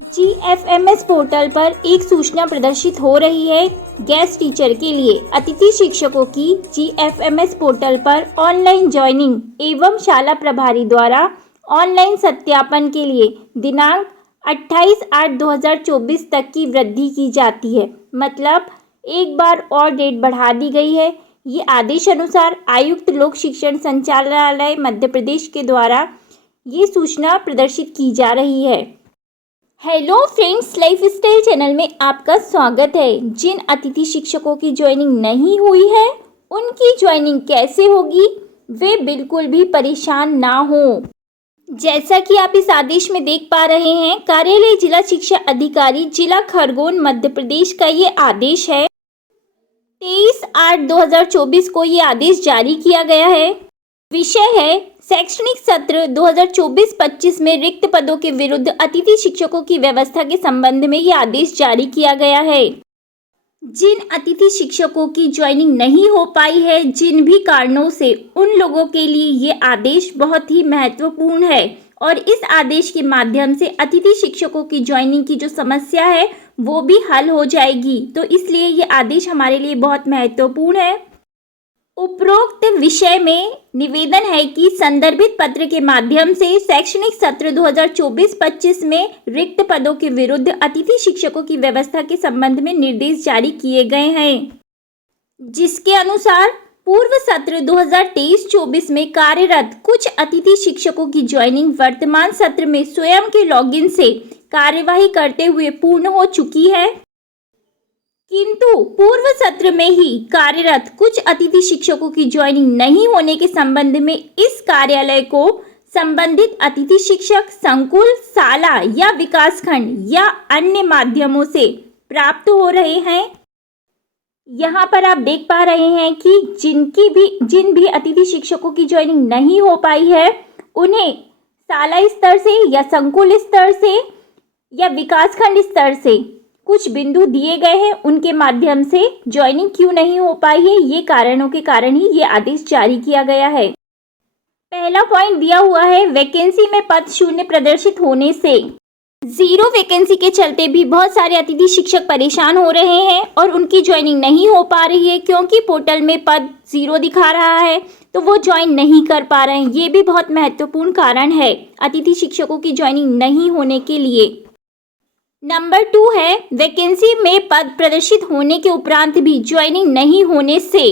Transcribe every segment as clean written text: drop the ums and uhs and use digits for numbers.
GFMS portal पर एक सूचना प्रदर्शित हो रही है गेस्ट टीचर के लिए। अतिथि शिक्षकों की GFMS पोर्टल पर ऑनलाइन ज्वाइनिंग एवं शाला प्रभारी द्वारा ऑनलाइन सत्यापन के लिए दिनांक 28/8/2024 तक की वृद्धि की जाती है। मतलब एक बार और डेट बढ़ा दी गई है। ये आदेश अनुसार आयुक्त लोक शिक्षण संचालनालय मध्य प्रदेश के द्वारा ये सूचना प्रदर्शित की जा रही है। Hello friends, life style channel में आपका स्वागत है। जिन अतिथि शिक्षकों की ज्वाइनिंग नहीं हुई है उनकी ज्वाइनिंग कैसे होगी, वे बिल्कुल भी परेशान ना हो। जैसा कि आप इस आदेश में देख पा रहे हैं, कार्यालय जिला शिक्षा अधिकारी जिला खरगोन मध्य प्रदेश का ये आदेश है। 23/8/2024 को ये आदेश जारी किया गया है। विषय है शैक्षणिक सत्र 2024-25 में रिक्त पदों के विरुद्ध अतिथि शिक्षकों की व्यवस्था के संबंध में ये आदेश जारी किया गया है। जिन अतिथि शिक्षकों की ज्वाइनिंग नहीं हो पाई है, जिन भी कारणों से, उन लोगों के लिए ये आदेश बहुत ही महत्वपूर्ण है और इस आदेश के माध्यम से अतिथि शिक्षकों की ज्वाइनिंग की जो समस्या है वो भी हल हो जाएगी। तो इसलिए ये आदेश हमारे लिए बहुत महत्वपूर्ण है। उपरोक्त विषय में निवेदन है कि संदर्भित पत्र के माध्यम से शैक्षणिक सत्र 2024-25 में रिक्त पदों के विरुद्ध अतिथि शिक्षकों की व्यवस्था के संबंध में निर्देश जारी किए गए हैं, जिसके अनुसार पूर्व सत्र 2023-24 में कार्यरत कुछ अतिथि शिक्षकों की ज्वाइनिंग वर्तमान सत्र में स्वयं के लॉगिन से कार्यवाही करते हुए पूर्ण हो चुकी है, किंतु पूर्व सत्र में ही कार्यरत कुछ अतिथि शिक्षकों की ज्वाइनिंग नहीं होने के संबंध में इस कार्यालय को संबंधित अतिथि शिक्षक संकुल, शाला या विकासखंड या अन्य माध्यमों से प्राप्त हो रहे हैं। यहाँ पर आप देख पा रहे हैं कि जिन भी अतिथि शिक्षकों की ज्वाइनिंग नहीं हो पाई है उन्हें शाला स्तर से या संकुल स्तर से या विकासखंड स्तर से कुछ बिंदु दिए गए हैं, उनके माध्यम से ज्वाइनिंग क्यों नहीं हो पाई है, ये कारणों के कारण ही ये आदेश जारी किया गया है। पहला पॉइंट दिया हुआ है वैकेंसी में पद शून्य प्रदर्शित होने से। 0 वैकेंसी के चलते भी बहुत सारे अतिथि शिक्षक परेशान हो रहे हैं और उनकी ज्वाइनिंग नहीं हो पा रही है, क्योंकि पोर्टल में पद 0 दिखा रहा है तो वो ज्वाइन नहीं कर पा रहे हैं। ये भी बहुत महत्वपूर्ण कारण है अतिथि शिक्षकों की ज्वाइनिंग नहीं होने के लिए। नंबर 2 है वैकेंसी में पद प्रदर्शित होने के उपरांत भी ज्वाइनिंग नहीं होने से।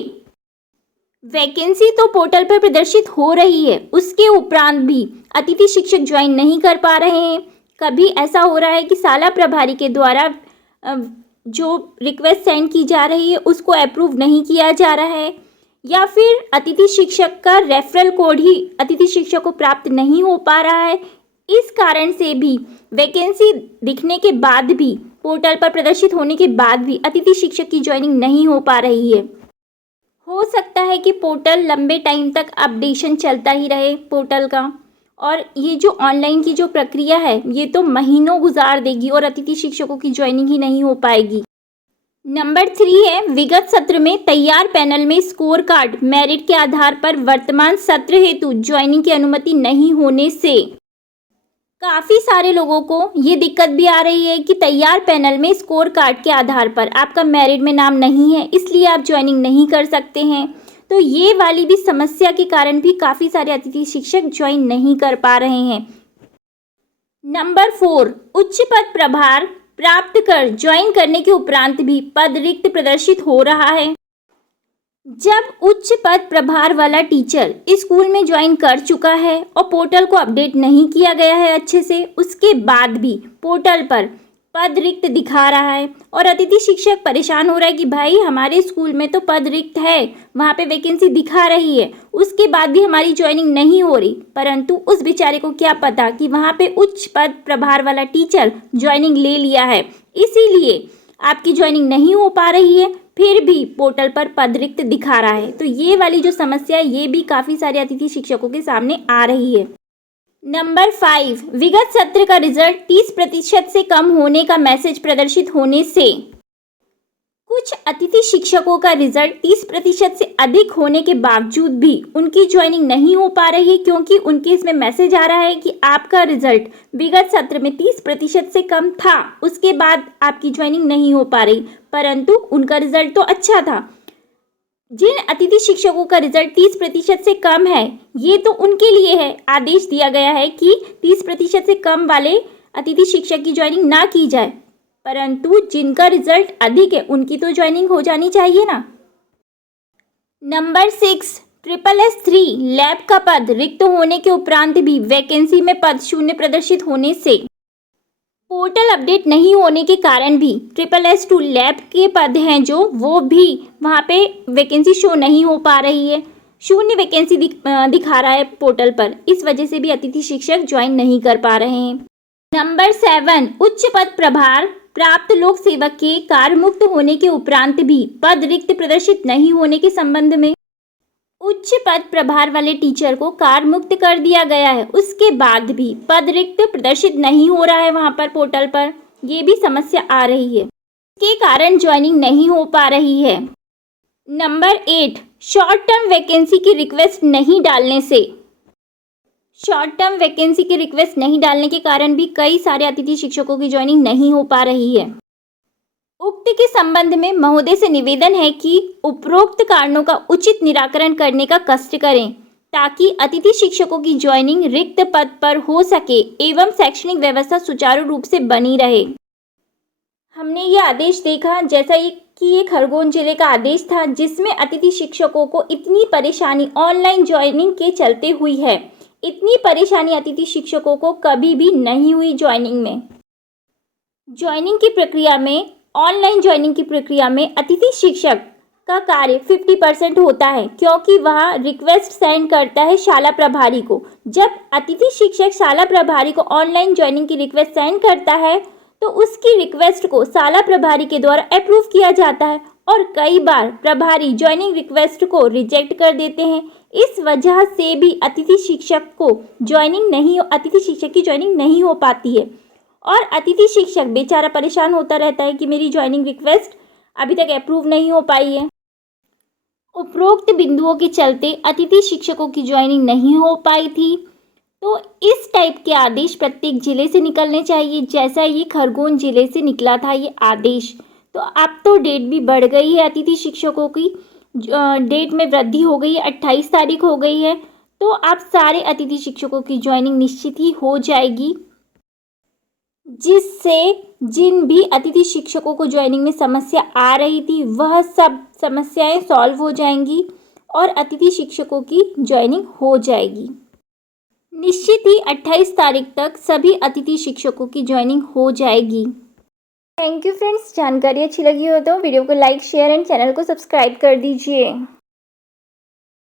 वैकेंसी तो पोर्टल पर प्रदर्शित हो रही है, उसके उपरांत भी अतिथि शिक्षक ज्वाइन नहीं कर पा रहे हैं। कभी ऐसा हो रहा है कि शाला प्रभारी के द्वारा जो रिक्वेस्ट सेंड की जा रही है उसको अप्रूव नहीं किया जा रहा है, या फिर अतिथि शिक्षक का रेफरल कोड ही अतिथि शिक्षक को प्राप्त नहीं हो पा रहा है। इस कारण से भी वैकेंसी दिखने के बाद भी, पोर्टल पर प्रदर्शित होने के बाद भी अतिथि शिक्षक की ज्वाइनिंग नहीं हो पा रही है। हो सकता है कि पोर्टल लंबे टाइम तक अपडेशन चलता ही रहे पोर्टल का, और ये जो ऑनलाइन की जो प्रक्रिया है ये तो महीनों गुजार देगी और अतिथि शिक्षकों की ज्वाइनिंग ही नहीं हो पाएगी। नंबर 3 है विगत सत्र में तैयार पैनल में स्कोर कार्ड मेरिट के आधार पर वर्तमान सत्र हेतु ज्वाइनिंग की अनुमति नहीं होने से। काफ़ी सारे लोगों को ये दिक्कत भी आ रही है कि तैयार पैनल में स्कोर कार्ड के आधार पर आपका मेरिट में नाम नहीं है, इसलिए आप ज्वाइनिंग नहीं कर सकते हैं। तो ये वाली भी समस्या के कारण भी काफ़ी सारे अतिथि शिक्षक ज्वाइन नहीं कर पा रहे हैं। नंबर 4 उच्च पद प्रभार प्राप्त कर ज्वाइन करने के उपरांत भी पद रिक्त प्रदर्शित हो रहा है। जब उच्च पद प्रभार वाला टीचर स्कूल में ज्वाइन कर चुका है और पोर्टल को अपडेट नहीं किया गया है अच्छे से, उसके बाद भी पोर्टल पर पद रिक्त दिखा रहा है और अतिथि शिक्षक परेशान हो रहा है कि भाई हमारे स्कूल में तो पद रिक्त है, वहाँ पे वैकेंसी दिखा रही है, उसके बाद भी हमारी ज्वाइनिंग नहीं हो रही। परंतु उस बेचारे को क्या पता कि वहाँ पे उच्च पद प्रभार वाला टीचर ज्वाइनिंग ले लिया है, इसीलिए आपकी ज्वाइनिंग नहीं हो पा रही है, फिर भी पोर्टल पर पद रिक्त दिखा रहा है। तो ये वाली जो समस्या है ये भी काफ़ी सारे अतिथि शिक्षकों के सामने आ रही है। नंबर 5 विगत सत्र का रिजल्ट 30% से कम होने का मैसेज प्रदर्शित होने से। कुछ अतिथि शिक्षकों का रिजल्ट 30% से अधिक होने के बावजूद भी उनकी ज्वाइनिंग नहीं हो पा रही है, क्योंकि उनके इसमें मैसेज आ रहा है कि आपका रिजल्ट विगत सत्र में 30% से कम था, उसके बाद आपकी ज्वाइनिंग नहीं हो पा रही। परंतु उनका रिजल्ट तो अच्छा था। जिन अतिथि शिक्षकों का रिजल्ट 30% से कम है, ये तो उनके लिए है, आदेश दिया गया है कि 30% से कम वाले अतिथि शिक्षक की ज्वाइनिंग ना की जाए। परंतु जिनका रिजल्ट अधिक है उनकी तो ज्वाइनिंग हो जानी चाहिए ना। नंबर 6, SSS3 लैब का पद रिक्त होने के उपरांत भी वैकेंसी में पद शून्य प्रदर्शित होने से पोर्टल अपडेट नहीं होने के कारण भी SSS2 लैब के पद हैं जो वो भी वहाँ पे वैकेंसी शो नहीं हो पा रही है, शून्य वैकेंसी दिखा रहा है पोर्टल पर। इस वजह से भी अतिथि शिक्षक ज्वाइन नहीं कर पा रहे हैं। नंबर 7, उच्च पद प्रभार प्राप्त लोक सेवक के कार्य मुक्त होने के उपरांत भी पद रिक्त प्रदर्शित नहीं होने के संबंध में उच्च पद प्रभार वाले टीचर को कार्य मुक्त कर दिया गया है, उसके बाद भी पद रिक्त प्रदर्शित नहीं हो रहा है वहां पर पोर्टल पर। ये भी समस्या आ रही है, इसके कारण ज्वाइनिंग नहीं हो पा रही है। नंबर 8, शॉर्ट टर्म वैकेंसी की रिक्वेस्ट नहीं डालने से शॉर्ट टर्म वैकेंसी की रिक्वेस्ट नहीं डालने के कारण भी कई सारे अतिथि शिक्षकों की ज्वाइनिंग नहीं हो पा रही है। उक्त के संबंध में महोदय से निवेदन है कि उपरोक्त कारणों का उचित निराकरण करने का कष्ट करें, ताकि अतिथि शिक्षकों की ज्वाइनिंग रिक्त पद पर हो सके एवं शैक्षणिक व्यवस्था सुचारू रूप से बनी रहे। हमने ये आदेश देखा जैसा कि ये खरगोन जिले का आदेश था, जिसमें अतिथि शिक्षकों को इतनी परेशानी ऑनलाइन ज्वाइनिंग के चलते हुई है। इतनी परेशानी अतिथि शिक्षकों को कभी भी नहीं हुई ज्वाइनिंग में। ज्वाइनिंग की प्रक्रिया में ऑनलाइन ज्वाइनिंग की प्रक्रिया में अतिथि शिक्षक का कार्य 50% होता है, क्योंकि वह रिक्वेस्ट सेंड करता है शाला प्रभारी को। जब अतिथि शिक्षक शाला प्रभारी को ऑनलाइन ज्वाइनिंग की रिक्वेस्ट सेंड करता है तो उसकी रिक्वेस्ट को शाला प्रभारी के द्वारा अप्रूव किया जाता है, और कई बार प्रभारी ज्वाइनिंग रिक्वेस्ट को रिजेक्ट कर देते हैं। इस वजह से भी अतिथि शिक्षक की ज्वाइनिंग नहीं हो पाती है, और अतिथि शिक्षक बेचारा परेशान होता रहता है कि मेरी ज्वाइनिंग रिक्वेस्ट अभी तक अप्रूव नहीं हो पाई है। उपरोक्त बिंदुओं के चलते अतिथि शिक्षकों की ज्वाइनिंग नहीं हो पाई थी। तो इस टाइप के आदेश प्रत्येक जिले से निकलने चाहिए, जैसा ये खरगोन जिले से निकला था ये आदेश। तो अब तो डेट भी बढ़ गई है, अतिथि शिक्षकों की डेट में वृद्धि हो गई है, 28 तारीख हो गई है। तो अब सारे अतिथि शिक्षकों की ज्वाइनिंग निश्चित ही हो जाएगी, जिससे जिन भी अतिथि शिक्षकों को ज्वाइनिंग में समस्या आ रही थी वह सब समस्याएं सॉल्व हो जाएंगी और अतिथि शिक्षकों की ज्वाइनिंग हो जाएगी। निश्चित ही 28 तारीख तक सभी अतिथि शिक्षकों की ज्वाइनिंग हो जाएगी। थैंक यू फ्रेंड्स, जानकारी अच्छी लगी हो तो वीडियो को लाइक, शेयर एंड चैनल को सब्सक्राइब कर दीजिए।